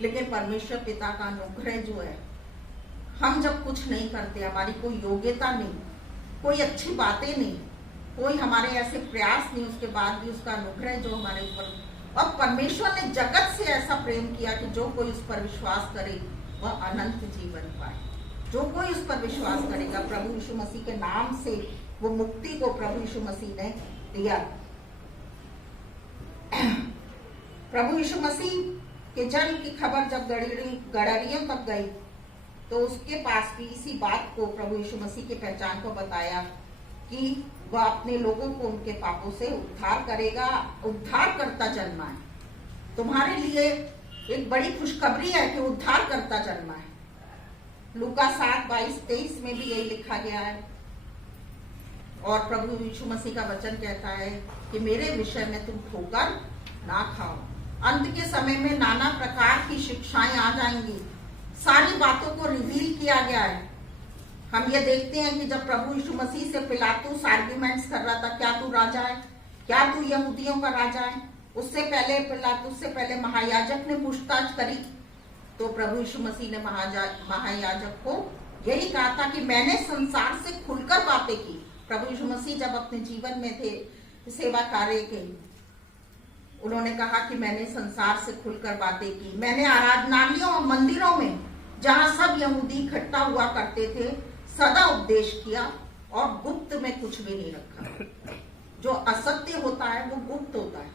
लेकिन परमेश्वर पिता का अनुग्रह जो है, हम जब कुछ नहीं करते, हमारी कोई योग्यता नहीं, कोई अच्छी बातें नहीं, कोई हमारे ऐसे प्रयास नहीं, उसके बाद भी उसका अनुग्रह जो हमारे ऊपर, और परमेश्वर ने जगत से ऐसा प्रेम किया कि जो कोई उस पर विश्वास करे वह अनंत जीवन पाए। जो कोई उस पर विश्वास करेगा, प्रभु यीशु मसीह के नाम से वो मुक्ति को प्रभु यीशु मसीह ने दिया। प्रभु यीशु मसीह के जन्म की खबर जब गडरियों तक गई तो उसके पास भी इसी बात को प्रभु यीशु मसीह की पहचान को बताया कि वह अपने लोगों को उनके पापों से उद्धार करेगा, उद्धार करता जन्मा है। तुम्हारे लिए एक बड़ी खुशखबरी है कि उद्धार करता जन्मा है। लूका 7:22-23 में भी यही लिखा गया है। और प्रभु यीशु मसीह का वचन कहता है कि मेरे विषय में तुम ठोकर ना खाओ। अंत के समय में नाना प्रकार की शिक्षाएं आ जाएंगी, सारी बातों को रिवील किया गया है। हम ये देखते हैं कि जब प्रभु यीशु मसीह से पिलातुस आर्ग्यूमेंट्स कर रहा था, क्या तू राजा है, क्या तू यहूदियों का राजा है, उससे पहले पिलातुस से पहले महायाजक ने पूछताछ करी, तो प्रभु यीशु मसीह ने महायाजक को यही कहा था कि मैंने संसार से खुलकर बातें की। प्रभु यीशु मसीह जब अपने जीवन में थे, सेवा कार्य के, उन्होंने कहा कि मैंने संसार से खुलकर बातें की, मैंने आराधनालयों और मंदिरों में जहां सब यहूदी इकट्ठा हुआ करते थे सदा उपदेश किया और गुप्त में कुछ भी नहीं रखा। जो असत्य होता है वो गुप्त होता है,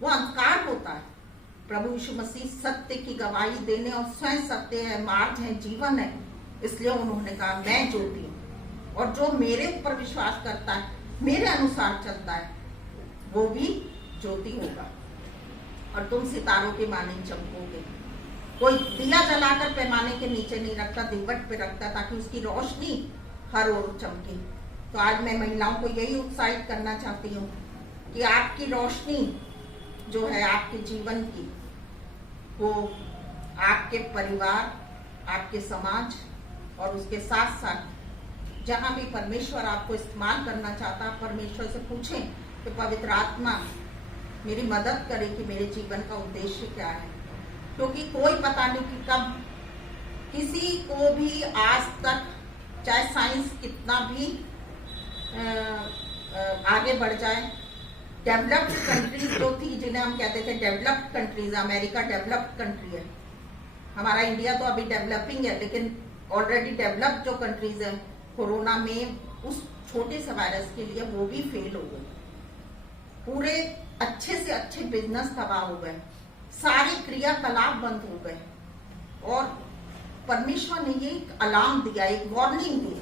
वो अंधकार होता है। प्रभु यीशु मसीह सत्य की गवाही देने और स्वयं सत्य है, मार्ग है, जीवन है, इसलिए उन्होंने कहा मैं ज्योति हूं और जो मेरे ऊपर विश्वास करता है, मेरे अनुसार चलता है, वो भी ज्योति होगा और तुम सितारों के माने चमकोगे। कोई दिया जलाकर पैमाने के नीचे नहीं रखता, दीवट पे रखता ताकि उसकी रोशनी हर ओर चमके। तो आज मैं महिलाओं को यही उत्साहित करना चाहती हूँ कि आपकी रोशनी जो है आपके जीवन की, वो आपके परिवार, आपके समाज और उसके साथ साथ जहां भी परमेश्वर आपको इस्तेमाल करना चाहता है, परमेश्वर से पूछें कि पवित्र आत्मा मेरी मदद करे कि मेरे जीवन का उद्देश्य क्या है। क्योंकि कोई पता नहीं कि कब किसी को भी आज तक, चाहे साइंस कितना भी आगे बढ़ जाए, डेवलप्ड कंट्रीज जो थी, जिन्हें हम कहते थे developed countries, America developed country है, हमारा इंडिया तो अभी डेवलपिंग है, लेकिन ऑलरेडी डेवलप्ड जो कंट्रीज है, कोरोना में उस छोटे से वायरस के लिए वो भी फेल हो गए। पूरे अच्छे से अच्छे बिजनेस तबाह हो गए, सारे क्रियाकलाप बंद हो गए और परमेश्वर ने ये एक अलार्म दिया, एक वार्निंग दी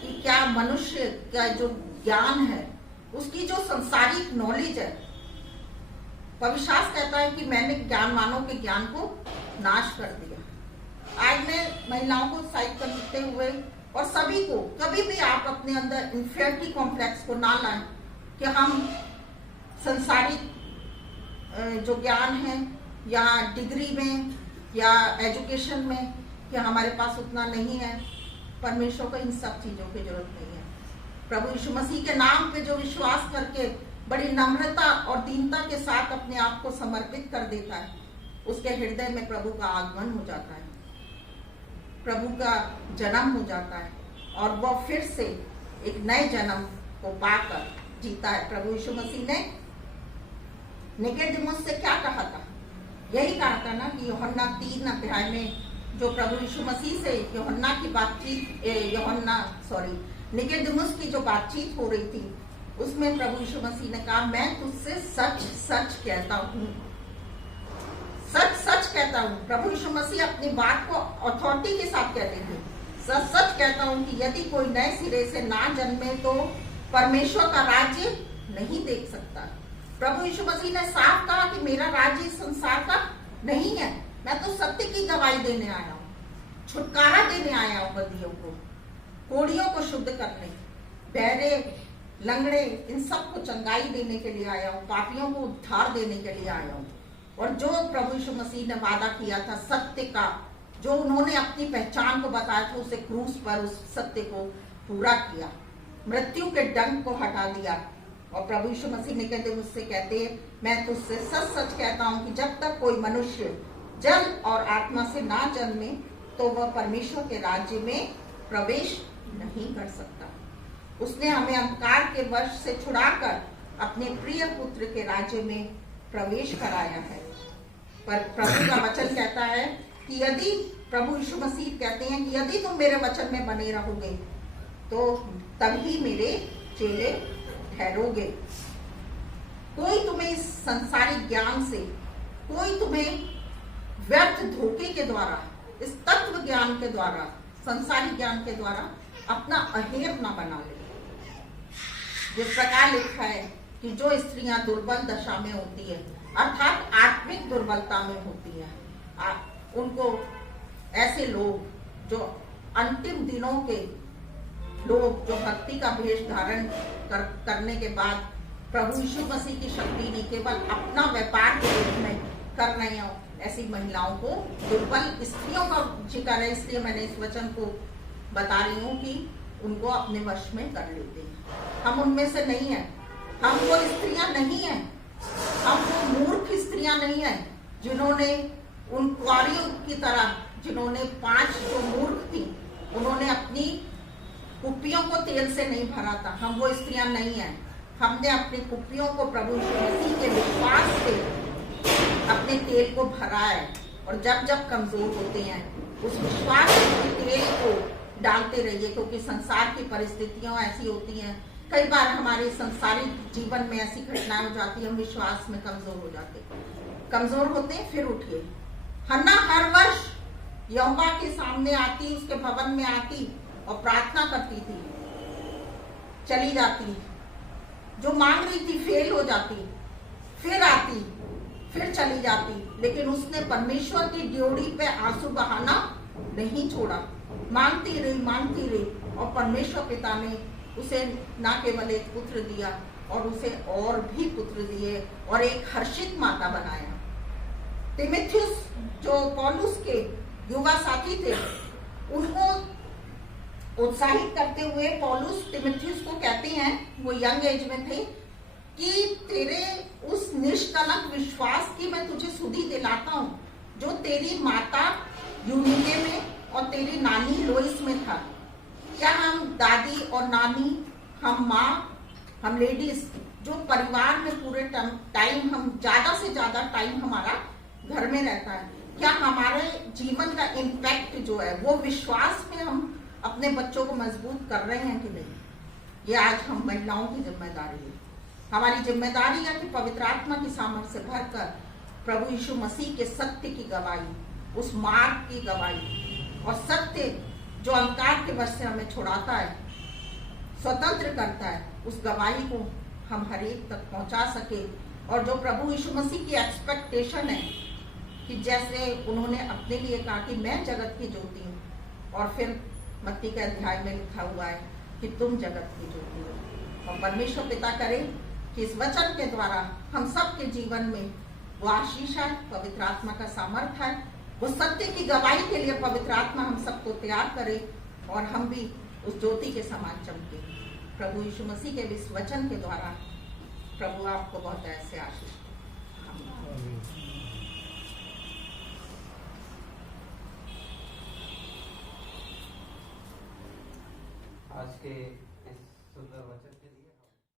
कि क्या मनुष्य का जो ज्ञान है, उसकी जो संसारिक नॉलेज है, पविशास कहता है कि मैंने ज्ञानवानों के ज्ञान को नाश कर दिया। आज मैं महिलाओं को उत्साहित करते हुए और सभी को, कभी भी आप अपने अंदर इंफीरियरिटी कॉम्प्लेक्स को ना लाएं कि हम संसारिक जो ज्ञान है या डिग्री में या एजुकेशन में कि हमारे पास उतना नहीं है। परमेश्वर को इन सब चीजों की जरूरत नहीं है। प्रभु यीशु मसीह के नाम पे जो विश्वास करके बड़ी नम्रता और दीनता के साथ अपने आप को समर्पित कर देता है, उसके हृदय में प्रभु का आगमन हो जाता है, प्रभु का जन्म हो जाता है और वह फिर से एक नए जन्म को पाकर जीता है। प्रभु यीशु मसीह ने निकोदेमुस से क्या कहा था? यही कहा था ना कि यूहन्ना 3 अध्याय में जो प्रभु यीशु मसीह से निकोदेमुस की जो बातचीत हो रही थी, उसमें प्रभु यीशु मसीह ने कहा मैं तुझसे सच सच कहता हूँ, सच सच कहता हूँ। प्रभु यीशु मसीह अपनी बात को अथॉरिटी के साथ कहते थे, सच सच कहता हूँ कि यदि कोई नए सिरे से ना जन्मे तो परमेश्वर का राज्य नहीं देख सकता। प्रभु यीशु मसीह ने साफ कहा कि मेरा राज्य इस संसार का नहीं है, मैं तो सत्य की गवाही देने आया हूँ, छुटकारा देने आया हूँ, बंदियों को, कोढ़ियों को शुद्ध करने, बहरे लंगड़े इन सब को चंगाई देने के लिए आया हूँ, पापियों को उद्धार देने के लिए आया हूँ। और जो प्रभु यीशु मसीह ने वादा किया था सत्य का, जो उन्होंने अपनी पहचान को बताया था, उसे क्रूस पर उस सत्य को पूरा किया, मृत्यु के डंक को हटा दिया। और प्रभु यीशु मसीह ने कहते मुझसे कहते मैं तुझसे सच सच कहता हूँ कि जब तक कोई मनुष्य जल और आत्मा से ना जन्मे तो वह परमेश्वर के राज्य में प्रवेश नहीं कर सकता। उसने हमें अंधकार के वश से छुड़ाकर अपने प्रिय पुत्र के राज्य में प्रवेश कराया है। पर प्रभु का वचन कहता है कि यदि प्रभु यीशु मसीह कहते हैं कि यदि तुम मेरे वचन में बने रहोगे तो तभी मेरे चेले ठहरोगे। कोई तुम्हें इस संसारिक ज्ञान से, कोई तुम्हें व्यर्थ धोखे के द्वारा, इस तत्व ज्ञान के द्वारा, संसारिक ज्ञान के द्वारा अपना अहेर न बना ले। जिस प्रकार लिखा है कि जो स्त्रियां दुर्बल दशा में होती है, अर्थात आत्मिक दुर्बलता में होती है, उनको ऐसे लोग जो अंतिम दिनों के लोग जो भक्ति का वेश धारण करने के बाद प्रभु यीशु मसीह की शक्ति नहीं केवल अपना व्यापार के रूप में कर रहे हो, ऐसी महिलाओं को, दुर्बल स्त्रियों का जिक्र है, इसलिए मैंने इस वचन को बता रही हूँ कि उनको अपने वश में कर लेते हैं। हम उनमें से नहीं है, हम वो स्त्रियां नहीं है, हम वो मूर्ख स्त्रियां नहीं है जिन्होंने उन कुंवारियों की तरह, जिन्होंने 5 जो मूर्ख थी, उन्होंने अपनी कुप्पियों को तेल से नहीं भरा था। हम वो स्त्रियां नहीं है। हमने अपनी कुप्पियों को प्रभु यीशु मसीह के विश्वास से अपने तेल को भरा है, और जब जब कमजोर होते हैं उस विश्वास के तेल को डालते रहिए, क्योंकि संसार की परिस्थितियां ऐसी होती हैं। कई बार हमारे संसारिक जीवन में ऐसी घटनाएं हो जाती है, हम विश्वास में कमजोर होते हैं, फिर उठिए। हन्ना हर वर्ष यहोवा के सामने आती, उसके भवन में आती और प्रार्थना करती थी, चली जाती, जो मांग रही थी फेल हो जाती, फिर आती, फिर चली जाती, लेकिन उसने परमेश्वर की ड्योढ़ी पे आंसू बहाना नहीं छोड़ा, मांगती रही, और परमेश्वर पिता ने उसे ना केवल एक पुत्र दिया और उसे और भी पुत्र दिए और एक हर्षित माता बनाया। तिमुथियुस जो पौलुस के युवा साथी थे, उनको उत्साहित करते हुए पौलुस तिमुथियुस को कहते हैं, वो यंग एज में थे, कि तेरे उस निष्कलंक विश्वास की मैं तुझे सुधि दिलाता हूँ जो तेरी माता यूनिके में और तेरी नानी लोइस में था। क्या हम दादी और नानी, हम माँ, हम लेडीज जो परिवार में पूरे टाइम, हम ज्यादा से ज्यादा टाइम हमारा घर में रहता है, क्या हमारे जीवन का इम्पैक्ट जो है वो विश्वास में हम अपने बच्चों को मजबूत कर रहे हैं कि नहीं? ये आज हम महिलाओं की जिम्मेदारी है। हमारी जिम्मेदारी है कि पवित्र आत्मा की सामर्थ्य से भरकर प्रभु यीशु मसीह के सत्य की गवाही, उस मार्ग की गवाही, और सत्य जो अंधकार के वश से हमें छुड़ाता है, स्वतंत्र करता है, उस गवाही को हम हर एक तक पहुंचा सके। और जो प्रभु यीशु मसीह की एक्सपेक्टेशन है कि जैसे उन्होंने अपने लिए कहा कि मैं जगत की ज्योति हूँ, और फिर मत्ती के अध्याय में लिखा हुआ है कि तुम जगत की ज्योति हो। और परमेश्वर पिता करे कि इस वचन के द्वारा हम सब के जीवन में वो आशीष है, पवित्र आत्मा का सामर्थ है, वो सत्य की गवाही के लिए पवित्र आत्मा हम सबको तैयार करे और हम भी उस ज्योति के समान चमके। प्रभु यीशु मसीह के इस वचन के द्वारा प्रभु आपको बहुत ऐसे आशीष दे। आज के